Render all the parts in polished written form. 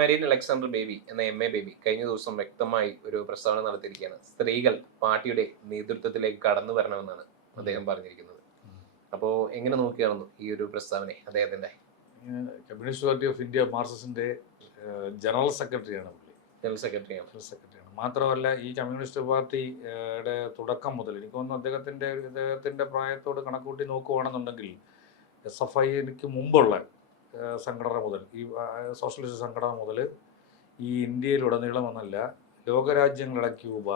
Marine Alexander baby എന്ന M A baby കഴിഞ്ഞ ദിവസം വ്യക്തമായി ഒരു പ്രസ്താവന നടത്തിയിരിക്കുകയാണ്. സ്ത്രീകൾ പാർട്ടിയുടെ നേതൃത്വത്തിലേക്ക് കടന്നു വരണമെന്നാണ് അദ്ദേഹം പറഞ്ഞിരിക്കുന്നത്. അപ്പോൾ എങ്ങനെ നോക്കിയാണെന്നു ഈ ഒരു പ്രസ്താവന അദ്ദേഹത്തിന്റെ? കമ്മ്യൂണിസ്റ്റ് പാർട്ടി ഓഫ് ഇന്ത്യ മാർക്സിസ്റ്റിന്റെ ജനറൽ സെക്രട്ടറിയാണ് പുള്ളി. ജനറൽ സെക്രട്ടറിയാണ്. മാത്രമല്ല ഈ കമ്മ്യൂണിസ്റ്റ് പാർട്ടിയുടെ തുടക്കം മുതൽ എനിക്ക് തോന്നുന്നു അദ്ദേഹത്തിന്റെ പ്രായത്തോട് കണക്കൂട്ടി നോക്കുകയാണെന്നുണ്ടെങ്കിൽ SFIക്ക് മുമ്പുള്ള സംഘടന മുതൽ ഈ സോഷ്യലിസ്റ്റ് സംഘടന മുതൽ ഈ ഇന്ത്യയിലുടനീളം എന്നല്ല ലോകരാജ്യങ്ങളുടെ ക്യൂബ,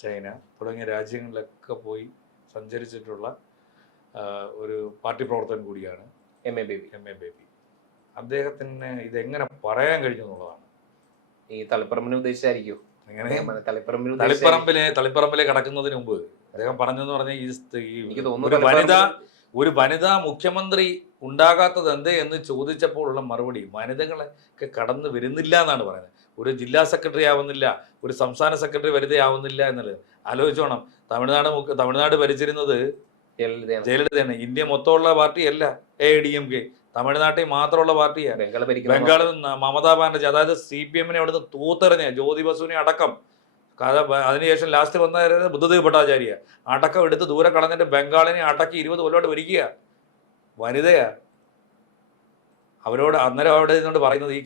ചൈന തുടങ്ങിയ രാജ്യങ്ങളിലൊക്കെ പോയി സഞ്ചരിച്ചിട്ടുള്ള ഒരു പാർട്ടി പ്രവർത്തകൻ കൂടിയാണ് എം എ ബേബി. അദ്ദേഹത്തിന് ഇതെങ്ങനെ പറയാൻ കഴിഞ്ഞു എന്നുള്ളതാണ്. ഈ തളിപ്പറമ്പിനെ ഉദ്ദേശിച്ചായിരിക്കും. തളിപ്പറമ്പിലെ കടക്കുന്നതിന് മുമ്പ് അദ്ദേഹം പറഞ്ഞെന്ന് പറഞ്ഞാൽ ഒരു വനിതാ മുഖ്യമന്ത്രി ഉണ്ടാകാത്തത് എന്ത് എന്ന് ചോദിച്ചപ്പോഴുള്ള മറുപടി വനിതകളൊക്കെ കടന്നു വരുന്നില്ല എന്നാണ് പറയുന്നത്. ഒരു ജില്ലാ സെക്രട്ടറി ആവുന്നില്ല, ഒരു സംസ്ഥാന സെക്രട്ടറി വനിതയാവുന്നില്ല എന്നുള്ളത് ആലോചിച്ചോണം. തമിഴ്നാട് ഭരിച്ചിരുന്നത് ജയലളിതയാണ്. ഇന്ത്യ മൊത്തമുള്ള പാർട്ടിയല്ല AIADMK, തമിഴ്നാട്ടിൽ മാത്രമുള്ള പാർട്ടിയാണ്. ബംഗാളിൽ മമതാ ബാനർജി, അതായത് CPM അവിടുന്ന് തൂത്തെറിഞ്ഞ ജ്യോതി ബസുവിനെ അടക്കം, അതിനുശേഷം ലാസ്റ്റ് വന്ന ബുദ്ധദേവ് ഭട്ടാചാര്യ അടക്കം എടുത്ത് ദൂരെ കളഞ്ഞിട്ട് ബംഗാളിനെ അടക്കി 20 കൊല്ലോട്ട് ഭരിക്കുക വനിതയാ. അവരോട് അന്നേരം അവിടെ നിന്നുകൊണ്ട് പറയുന്നത് ഈ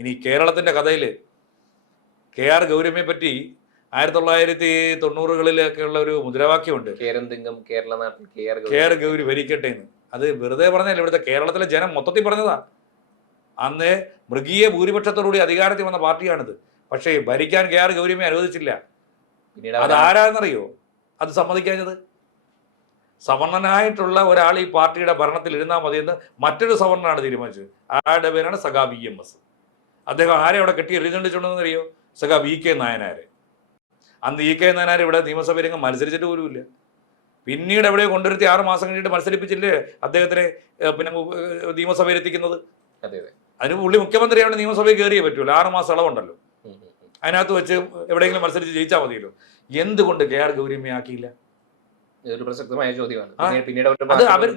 ഇനി കേരളത്തിന്റെ കഥയിൽ KR ഗൗരിയമ്മയെ പറ്റി 1990കളിലൊക്കെ ഉള്ള ഒരു മുദ്രാവാക്യമുണ്ട്, KR ഗൗരി ഭരിക്കട്ടെ എന്ന്. അത് വെറുതെ പറഞ്ഞല്ല, ഇവിടുത്തെ കേരളത്തിലെ ജനം മൊത്തത്തിൽ പറഞ്ഞതാ. അന്ന് മൃഗീയ ഭൂരിപക്ഷത്തോടുകൂടി അധികാരത്തിൽ വന്ന പാർട്ടിയാണിത്. പക്ഷേ ഭരിക്കാൻ KR ഗൗരിയമ്മയെ അനുവദിച്ചില്ല. അത് ആരാന്നറിയോ അത് സമ്മതിക്കാഞ്ഞത്? സവർണനായിട്ടുള്ള ഒരാൾ ഈ പാർട്ടിയുടെ ഭരണത്തിൽ ഇരുന്നാൽ മതിയെന്ന് മറ്റൊരു സവർണനാണ് തീരുമാനിച്ചത്. ആരുടെ പേരാണ് സഖാ VMS. അദ്ദേഹം ആരെ അവിടെ കെട്ടി എഴുതിണ്ടിട്ടുണ്ടെന്നറിയോ? സഖാ VK നായനാര്. അന്ന് VK നായനാർ ഇവിടെ നിയമസഭയിലെങ്ങും മത്സരിച്ചിട്ട് പോലുമില്ല. പിന്നീട് എവിടെയോ കൊണ്ടുവരുത്തി 6 മാസം കഴിഞ്ഞിട്ട് മത്സരിപ്പിച്ചില്ലേ അദ്ദേഹത്തിനെ പിന്നെ നിയമസഭയിൽ അതിന് പുള്ളി മുഖ്യമന്ത്രിയാണ്, നിയമസഭയിൽ കയറിയേ പറ്റൂല. 6 മാസം ഇളവുണ്ടല്ലോ, അതിനകത്ത് വെച്ച് എവിടെയെങ്കിലും മത്സരിച്ച് ജയിച്ചാൽ മതിയല്ലോ. എന്തുകൊണ്ട് KR ഗൗരിയമ്മയെ ആക്കിയില്ല? ഒരു പ്രസക്തമായ ചോദ്യമാണ്.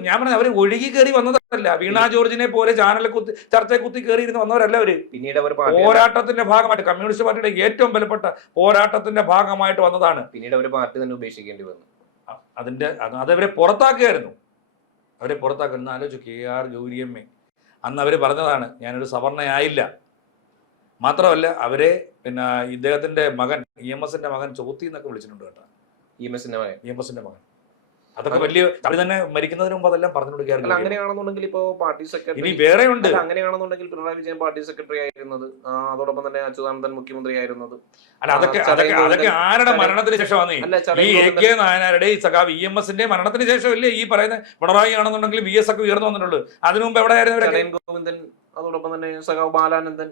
ഞാൻ പറഞ്ഞത് അവര് ഒഴുകി കയറി വന്നതല്ല. വീണ ജോർജിനെ പോലെ ചാനലിൽ ചർച്ചയെ കുത്തി കയറിയിരുന്ന് വന്നവരല്ല അവര്. പിന്നീട് അവർ പോരാട്ടത്തിന്റെ ഭാഗമായിട്ട്, കമ്മ്യൂണിസ്റ്റ് പാർട്ടിയുടെ ഏറ്റവും ബലപ്പെട്ട പോരാട്ടത്തിന്റെ ഭാഗമായിട്ട് വന്നതാണ്. പിന്നീട് അവർ പാർട്ടി തന്നെ ഉപേക്ഷിക്കേണ്ടി വന്നു. അതവരെ പുറത്താക്കുകയായിരുന്നു. അവരെ പുറത്താക്കുന്ന ആലോചിച്ചു. KR ഗൗരിയമ്മ അന്ന് അവര് പറഞ്ഞതാണ്, ഞാനൊരു സവർണയായില്ല. മാത്രമല്ല അവരെ പിന്നെ ഇദ്ദേഹത്തിന്റെ മകൻ EMSന്റെ മകൻ ചോത്തി എന്നൊക്കെ വിളിച്ചിട്ടുണ്ട് കേട്ടോ. EMSന്റെ മകൻ. അതൊക്കെ വലിയ അവർ തന്നെ മരിക്കുന്നതിന് മുമ്പ് അതെല്ലാം പറഞ്ഞുകൊടുക്കുകയായിരുന്നു. അങ്ങനെയാണെന്നുണ്ടെങ്കിൽ ഇപ്പോ പാർട്ടി സെക്രട്ടറി ഇനി വേറെ ഉണ്ട്. അങ്ങനെയാണെന്നുണ്ടെങ്കിൽ പിണറായി വിജയൻ പാർട്ടി സെക്രട്ടറി ആയിരുന്നത്, അതോടൊപ്പം തന്നെ അച്യുതാനന്ദൻ മുഖ്യമന്ത്രി ആയിരുന്നത്. അല്ല, അതൊക്കെ ആരുടെ മരണത്തിന് ശേഷമാണ്? ഈ AK നായനാരുടെ ഈ സഖാവ് EMSന്റെ മരണത്തിന് ശേഷമല്ലേ ഈ പറയുന്ന പിണറായി ആണെന്നുണ്ടെങ്കിൽ VS ഒക്കെ ഉയർന്നു വന്നിട്ടുള്ളൂ. അതിനു മുമ്പ് എവിടെ ആയിരുന്നു? ഗോവിന്ദൻ, അതോടൊപ്പം തന്നെ സഖാവ് ബാലാനന്ദൻ,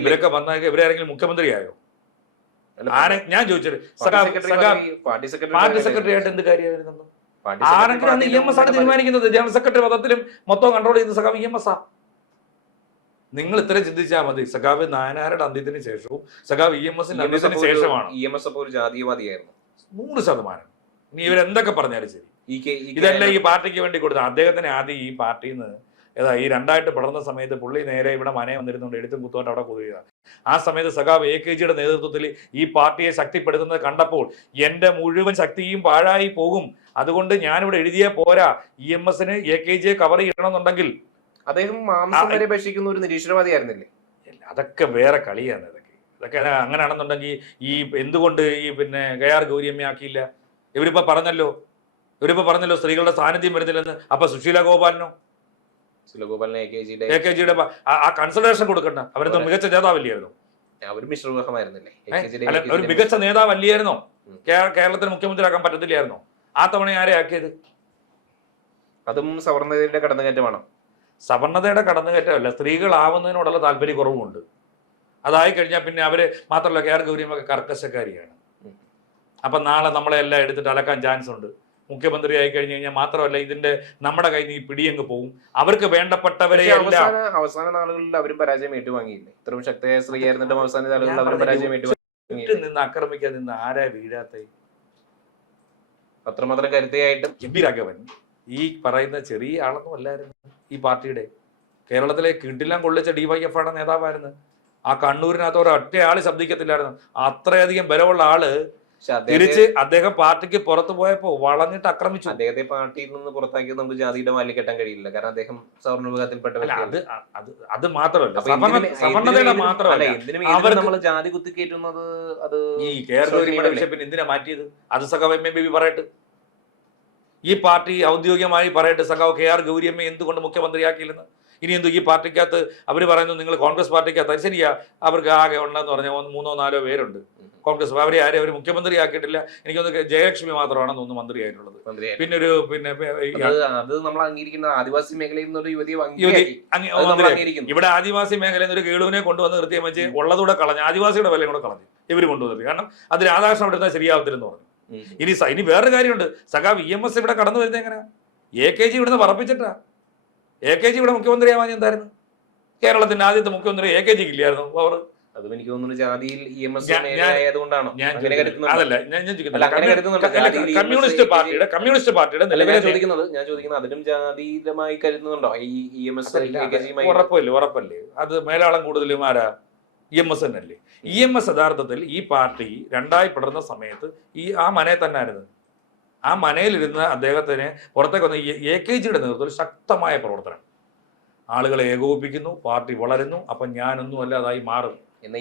ഇവരൊക്കെ വന്ന ഇവരാരെങ്കിലും മുഖ്യമന്ത്രിയായോ? ഞാൻ ചോദിച്ചത് പാർട്ടി സെക്രട്ടറി ആയിട്ട് എന്ത് കാര്യമായിരുന്നു? ആരെങ്കിലും അന്ന് EMS ആണ് തീരുമാനിക്കുന്നത്. ജനറൽ സെക്രട്ടറി പദത്തിലും മൊത്തം കൺട്രോൾ ചെയ്യുന്ന സഖാവ് EMS ആ. നിങ്ങൾ ഇത്രയും ചിന്തിച്ചാൽ മതി. സഖാവ് നായനാരുടെ അന്ത്യത്തിന് ശേഷവും സഖാവ് EMSന്റെ അന്ത്യത്തിന് ശേഷമാണ്. EMS അപ്പോൾ ഒരു ജാതീയവാദിയായിരുന്നു 100%. ഇനി ഇവരെന്തൊക്കെ പറഞ്ഞാലും ശരി, ഇതെല്ലാം ഈ പാർട്ടിക്ക് വേണ്ടി കൊടുത്ത അദ്ദേഹത്തിന് ആദ്യം ഈ പാർട്ടിയിൽ നിന്ന് ഈ 2 പടർന്ന സമയത്ത് പുള്ളി നേരെ ഇവിടെ മനയെ വന്നിരുന്നുണ്ട്, എടുത്തും കുത്തുകൊണ്ട് അവിടെ കൊതുക. ആ സമയത്ത് സഖാവ് AKGയുടെ നേതൃത്വത്തിൽ ഈ പാർട്ടിയെ ശക്തിപ്പെടുത്തുന്നത് കണ്ടപ്പോൾ എന്റെ മുഴുവൻ ശക്തിയും പാഴായി പോകും, അതുകൊണ്ട് ഞാനിവിടെ എഴുതിയ പോരാ, EMSന് AKGയെ കവർ ചെയ്യണമെന്നുണ്ടെങ്കിൽ. അദ്ദേഹം മാംസം വരെ ഭക്ഷിക്കുന്ന ഒരു നിരീശ്വരവാദിയായിരുന്നില്ലേ? അതൊക്കെ വേറെ കളിയാണ്. ഇതൊക്കെ അങ്ങനെയാണെന്നുണ്ടെങ്കിൽ ഈ എന്തുകൊണ്ട് ഈ പിന്നെ KR ഗൗരിയമ്മയെ ആക്കിയില്ല? ഇവരിപ്പോ പറഞ്ഞല്ലോ സ്ത്രീകളുടെ സാന്നിധ്യം വരുന്നില്ലെന്ന്. അപ്പൊ സുശീല ഗോപാലിനോ AKGയുടെ ആ കൺസിഡറേഷൻ കൊടുക്കണ്ട? അവരത് മികച്ച നേതാവല്ലായിരുന്നു? ഒരു മികച്ച നേതാവല്ലായിരുന്നോ? കേരളത്തിന് മുഖ്യമന്ത്രിയാക്കാൻ പറ്റത്തില്ലായിരുന്നോ? ആ തവണ ആരെ ആക്കിയത്? അതും സവർണതയുടെ കടന്നുകയറ്റമാണ്. സവർണതയുടെ കടന്നുകയറ്റമല്ല, സ്ത്രീകളാവുന്നതിനോടുള്ള താല്പര്യ കുറവുമുണ്ട്. അതായി കഴിഞ്ഞാൽ പിന്നെ അവര് മാത്രമല്ല, KR ഗൗരിയമ്മ കർക്കശക്കാരിയാണ്. അപ്പൊ നാളെ നമ്മളെ എല്ലാം എടുത്തിട്ട് അലക്കാൻ ചാൻസ് ഉണ്ട്. മുഖ്യമന്ത്രി ആയി കഴിഞ്ഞു കഴിഞ്ഞാൽ മാത്രമല്ല, ഇതിന്റെ നമ്മുടെ കയ്യിൽ നിന്ന് ഈ പിടിയങ്ങ് പോകും. അവർക്ക് വേണ്ടപ്പെട്ടവരെ അവസാന നാളുകളിൽ അവരും പരാജയം ഏറ്റുവാങ്ങിയില്ലേ? ഇത്രയും ശക്തിയായ സ്ത്രീ ആയിരുന്നിട്ടും അവസാന നാളുകളിൽ അവരും പരാജയം നിന്ന് ആക്രമിക്കാൻ നിന്ന് ആരാ വീഴാത്ത? അത്രമാത്രം കരുത്തയായിട്ടും എം പി രാഘവൻ ഈ പറയുന്ന ചെറിയ ആളൊന്നും അല്ലായിരുന്നു ഈ പാർട്ടിയുടെ. കേരളത്തിലെ കിട്ടില്ലാം കൊള്ളിച്ച ഡിവൈഎഫ്ഐയുടെ നേതാവായിരുന്നു. ആ കണ്ണൂരിനകത്ത് ഒരൊറ്റയാള് ശബ്ദിക്കത്തില്ലായിരുന്നു. അത്രയധികം ബലമുള്ള ആള് തിരിച്ച് അദ്ദേഹം പാർട്ടിക്ക് പുറത്തു പോയപ്പോ വളഞ്ഞിട്ട് ആക്രമിച്ചു. അദ്ദേഹത്തെ പാർട്ടിയിൽ നിന്ന് പുറത്താക്കിയത് നമുക്ക് ജാതിയുടെ വാലിൽ കെട്ടാൻ കഴിയില്ല. കാരണം അദ്ദേഹം സവർണ്ണ വിഭാഗത്തിൽപ്പെട്ട അത് മാത്രമല്ല, സവർണ്ണതയുടെ മാത്രമല്ല, നമ്മൾ ജാതി കുത്തിക്കയറ്റുന്നത്. അത് ഈ കേരള ബിഷപ്പിന് എന്തിനാ മാറ്റിയത്? അത് സഖാവ് എം എ ബേബി പറയട്ടെ. ഈ പാർട്ടി ഔദ്യോഗികമായി പറയട്ടെ, സഖാവ് KR ഗൗരിയമ്മ എന്തുകൊണ്ട് മുഖ്യമന്ത്രിയാക്കിയില്ലെന്ന്. ഇനി എന്തു ഈ പാർട്ടിക്കകത്ത് അവർ പറയുന്നു നിങ്ങൾ കോൺഗ്രസ് പാർട്ടിക്കകത്ത്, അത് ശരിയാ, അവർക്ക് ആകെ ഉണ്ടെന്ന് പറഞ്ഞാൽ 3-4 പേരുണ്ട് കോൺഗ്രസ്. അവരെ ആരും അവർ മുഖ്യമന്ത്രിയാക്കിയിട്ടില്ല. എനിക്കൊന്ന് ജയലക്ഷ്മി മാത്രമാണ് ഒന്ന് മന്ത്രിയായിട്ടുള്ളത്. പിന്നെ അത് നമ്മൾ അംഗീകരിക്കുന്ന ആദിവാസി മേഖലയിൽ നിന്നൊരു യുവതി ഇവിടെ ആദിവാസി മേഖലയിൽ നിന്ന് ഒരു കേളുവിനെ കൊണ്ടുവന്ന് നിർത്തിയ വെച്ച് ഉള്ളതൂടെ കളഞ്ഞു, ആദിവാസിയുടെ വിലയും കൂടെ കളഞ്ഞു ഇവർ കൊണ്ടുവന്നത്. കാരണം അത് രാധാകൃഷ്ണൻ അവിടെ ഇരുന്നാൽ ശരിയാവത്തില്ലെന്ന് പറഞ്ഞു. ഇനി വേറൊരു കാര്യമുണ്ട്, സഖാവ് EMS ഇവിടെ കടന്നു വരുന്നത് എങ്ങനെ? AKG ഇവിടുന്ന് പറപ്പിച്ചിട്ടാ. AKG ഇവിടെ മുഖ്യമന്ത്രിയാവാൻ എന്തായിരുന്നു? കേരളത്തിന്റെ ആദ്യത്തെ മുഖ്യമന്ത്രി AKG ഇല്ലായിരുന്നു അവർ. അതും എനിക്ക് തോന്നുന്നു ജാതിയിൽ EMS ആയതുകൊണ്ടാണോ? അതല്ല ഞാൻ കമ്മ്യൂണിസ്റ്റ് പാർട്ടിയുടെ നിലവിലെ ഞാൻ ചോദിക്കുന്നത് അതിനും ജാതീയമായി കരുതുന്നുണ്ടോ ഈ EMS? ഉറപ്പല്ലേ. അത് മേലാളം കൂടുതലും ആരാ? EMS തന്നെയല്ലേ. EMS യഥാർത്ഥത്തിൽ ഈ പാർട്ടി രണ്ടായി പിടർന്ന സമയത്ത് ആ മനയിൽ തന്നെ ആയിരുന്നു. ആ മനയിലിരുന്ന് അദ്ദേഹത്തിന് പുറത്തേക്ക് വന്ന AKGയുടെ നേതൃത്വത്തിൽ ശക്തമായ പ്രവർത്തനം, ആളുകളെ ഏകോപിപ്പിക്കുന്നു, പാർട്ടി വളരുന്നു. അപ്പം ഞാനൊന്നും അല്ലാതായി മാറും എന്ന്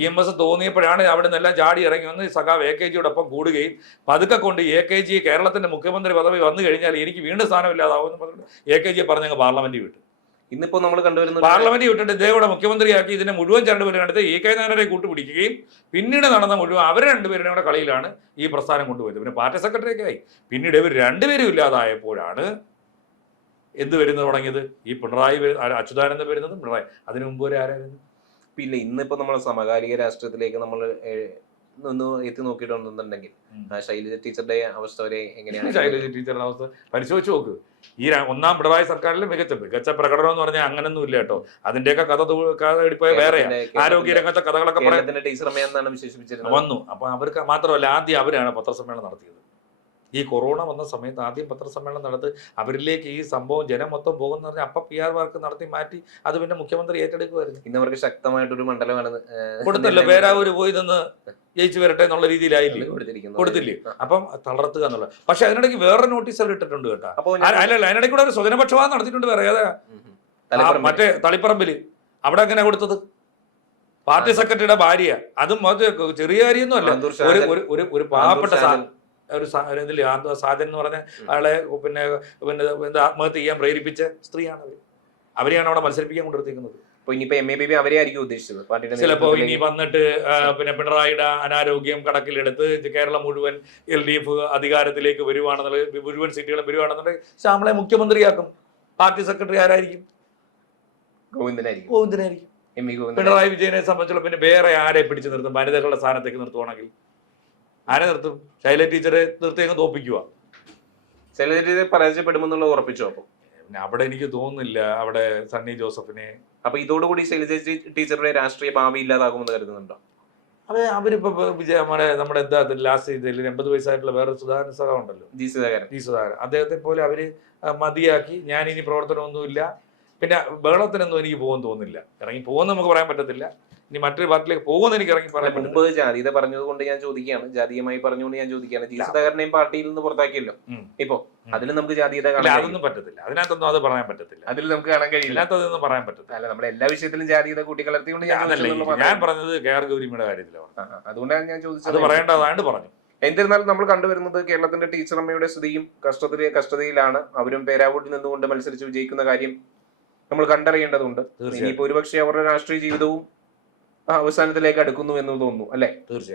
EMS തോന്നിയപ്പോഴാണ് അവിടെ നിന്നെല്ലാം ചാടി ഇറങ്ങി വന്ന് സഖാവ് AKGയോടൊപ്പം കൂടുകയും പതുക്കെ കൊണ്ട് AKG കേരളത്തിന്റെ മുഖ്യമന്ത്രി പദവി വന്നു കഴിഞ്ഞാൽ എനിക്ക് വീണ്ടും സ്ഥാനമില്ലാതാവുമെന്ന് പറഞ്ഞിട്ട് AKGയെ പറഞ്ഞങ്ങ് പാർലമെന്റിൽ വിട്ടു. ഇന്നിപ്പോ നമ്മൾ കണ്ടുവരുന്നത് പാർലമെന്റിൽ വിട്ടിട്ട് ഇദ്ദേഹം മുഖ്യമന്ത്രിയാക്കി ഇതിനെ മുഴുവൻ രണ്ടുപേരും കണ്ടിട്ട് EK നായരെ കൂട്ടുപിടിക്കുകയും പിന്നീട് നടന്ന മുഴുവൻ അവർ രണ്ടുപേരുടെ കൂടെ കളിയിലാണ് ഈ പ്രസ്ഥാനം കൊണ്ടുപോയത്. പിന്നെ പാർട്ടി സെക്രട്ടറിയൊക്കെ ആയി. പിന്നീട് ഇവർ രണ്ടുപേരും ഇല്ലാതായപ്പോഴാണ് എന്ത് വരുന്നത് തുടങ്ങിയത്? ഈ അച്യുതാനന്ദൻ വരുന്നതും പിണറായി. അതിനു മുമ്പ് വരെ ആരായിരുന്നു? പിന്നെ ഇന്നിപ്പോ നമ്മൾ സമകാലിക രാഷ്ട്രീയത്തിലേക്ക് നമ്മൾ ഒന്ന് എത്തി നോക്കിയിട്ടുണ്ടെന്നുണ്ടെങ്കിൽ ശൈലജ ടീച്ചറുടെ അവസ്ഥ വരെ എങ്ങനെയാണ്? ശൈലജ ടീച്ചറുടെ അവസ്ഥ പരിശോധിച്ച് നോക്ക്. ഈ ഒന്നാം പിണറായി സർക്കാരിൽ മികച്ച പ്രകടനം എന്ന് പറഞ്ഞാൽ അങ്ങനൊന്നും ഇല്ല കേട്ടോ. അതിന്റെയൊക്കെ കഥ എടുപ്പോയ വേറെ ആരോഗ്യ രംഗത്തെ കഥകളൊക്കെ ടീച്ചറമ്മയെന്നാണ് വിശേഷിപ്പിച്ചിരുന്നത് വന്നു. അപ്പൊ അവർക്ക് മാത്രമല്ല, ആദ്യം അവരാണ് പത്രസമ്മേളനം നടത്തിയത്. ഈ കൊറോണ വന്ന സമയത്ത് ആദ്യം പത്രസമ്മേളനം നടത്തി അവരിലേക്ക് ഈ സംഭവം ജനം മൊത്തം പോകുന്ന പറഞ്ഞാൽ അപ്പം PR വർക്ക് നടത്തി മാറ്റി അത് പിന്നെ മുഖ്യമന്ത്രി ഏറ്റെടുക്കുമായിരുന്നു. ഇന്ന് അവർക്ക് ശക്തമായിട്ടൊരു മണ്ഡലമാണ് കൊടുത്തല്ലോ. പേരാവൂര് പോയി നിന്ന് ജയിച്ചു വരട്ടെ എന്നുള്ള രീതിയിലായില്ലേ കൊടുത്തില്ലേ? അപ്പം തളർത്തുക എന്നുള്ളത്. പക്ഷെ അതിനിടയ്ക്ക് വേറെ നോട്ടീസ് അവർ ഇട്ടിട്ടുണ്ട് കേട്ടോ. അല്ലല്ല, അതിനിടയ്ക്ക് കൂടെ ഒരു സ്വജനപക്ഷപാതം നടത്തിയിട്ടുണ്ട് വേറെ. ഏതാ? മറ്റേ തളിപ്പറമ്പില്. അവിടെ എങ്ങനെ കൊടുത്തത്? പാർട്ടി സെക്രട്ടറിയുടെ ഭാര്യ. അതും ചെറിയ കാര്യമൊന്നും അല്ല. ഒരു പാവപ്പെട്ട ഒരു സാധൻ എന്ന് പറഞ്ഞ ആളെ പിന്നെ ആത്മഹത്യ ചെയ്യാൻ പ്രേരിപ്പിച്ച സ്ത്രീയാണ് അവരെയാണ് അവിടെ മത്സരിപ്പിക്കാൻ കൊണ്ടിരുത്തിക്കുന്നത്. ചിലപ്പോ ഇനി വന്നിട്ട് പിന്നെ പിണറായിയുടെ അനാരോഗ്യം കണക്കിലെടുത്ത് കേരളം മുഴുവൻ LDF അധികാരത്തിലേക്ക് വരുവാണെന്നുള്ള മുഴുവൻ സീറ്റുകളും വരുവാണെന്നുണ്ടെങ്കിൽ ശ്യാമളെ മുഖ്യമന്ത്രിയാക്കും. പാർട്ടി സെക്രട്ടറി ആരായിരിക്കും? ഗോവിന്ദനായിരിക്കും. പിണറായി വിജയനെ സംബന്ധിച്ചുള്ള പിന്നെ വേറെ ആരെ പിടിച്ചു നിർത്തും? വനിതകളുടെ സ്ഥാനത്തേക്ക് നിർത്തുവാണെങ്കിൽ ആരെ നിർത്തും? ശൈലജ ടീച്ചറെ നിർത്തി അങ്ങ് തോപ്പിക്കുക. ശൈലജ ടീച്ചർ പരാജയപ്പെടുമെന്നുള്ള ഉറപ്പിച്ചു. അപ്പൊ അവിടെ എനിക്ക് തോന്നുന്നില്ല അവിടെ സണ്ണി ജോസഫിനെ. അപ്പൊ ഇതോടുകൂടി ശൈലജ ടീച്ചറുടെ രാഷ്ട്രീയ ഭാവി ഇല്ലാതാകുമെന്ന് കരുതുന്നുണ്ടോ? അവരിപ്പോ നമ്മുടെ എന്താ ലാസ്റ്റ് ഇതിൽ 80 വയസ്സായിട്ടുള്ള വേറെ സുധാകരൻ സഖ ഉണ്ടല്ലോ, ജി സുധാകരൻ, അദ്ദേഹത്തെ പോലെ അവര് മതിയാക്കി ഞാൻ ഇനി പ്രവർത്തനമൊന്നുമില്ല. പിന്നെ ബഹളത്തിനൊന്നും എനിക്ക് പോകുമെന്ന് തോന്നുന്നില്ല. ഇറങ്ങി പോകുമെന്ന് നമുക്ക് പറയാൻ പറ്റത്തില്ല. ഇനി മറ്റൊരു പാർട്ടിയിലേക്ക് പോകുമെന്ന് എനിക്ക് ഇറങ്ങി പറയാൻ മുമ്പ് ജാതീയത പറഞ്ഞതുകൊണ്ട് ഞാൻ ചോദിക്കുകയാണ്, ജാതീയമായി പറഞ്ഞുകൊണ്ട് ഞാൻ ചോദിക്കുകയാണ്. ജി സുധാകരനെയും പാർട്ടിയിൽ നിന്ന് പുറത്താക്കിയല്ലോ. ഇപ്പൊ അതിൽ നമുക്ക് ജാതീയത അതൊന്നും പറ്റത്തില്ല. അതിനകത്തൊന്നും അത് പറയാൻ പറ്റത്തില്ല. അതിൽ നമുക്ക് കാണാൻ കഴിയില്ല. അതൊന്നും പറയാൻ പറ്റത്തില്ല. അല്ല, നമ്മുടെ എല്ലാ വിഷയത്തിലും ജാതീയത കൂട്ടിക്കലർത്തിക്കൊണ്ട് ഞാൻ പറഞ്ഞത് KR ഗൗരിയമ്മയുടെ കാര്യത്തിലാണ്. അതുകൊണ്ടാണ് ഞാൻ ചോദിച്ചത്. അത് പറയേണ്ടതായിട്ട് പറഞ്ഞു. എന്നിരുന്നാലും നമ്മൾ കണ്ടുവരുന്നത് കേരളത്തിന്റെ ടീച്ചറമ്മയുടെ സ്ഥിതിയും കഷ്ടതയിലാണ്. അവരും പേരാവൂരിൽ നിന്നുകൊണ്ട് മത്സരിച്ച് വിജയിക്കുന്ന കാര്യം നമ്മൾ കണ്ടറിയേണ്ടതുണ്ട്. ഇനിയിപ്പോ ഒരുപക്ഷെ അവരുടെ രാഷ്ട്രീയ ജീവിതവും അവസാനത്തിലേക്ക് അടുക്കുന്നു എന്ന് തോന്നുന്നു, അല്ലെ? തീർച്ചയായും.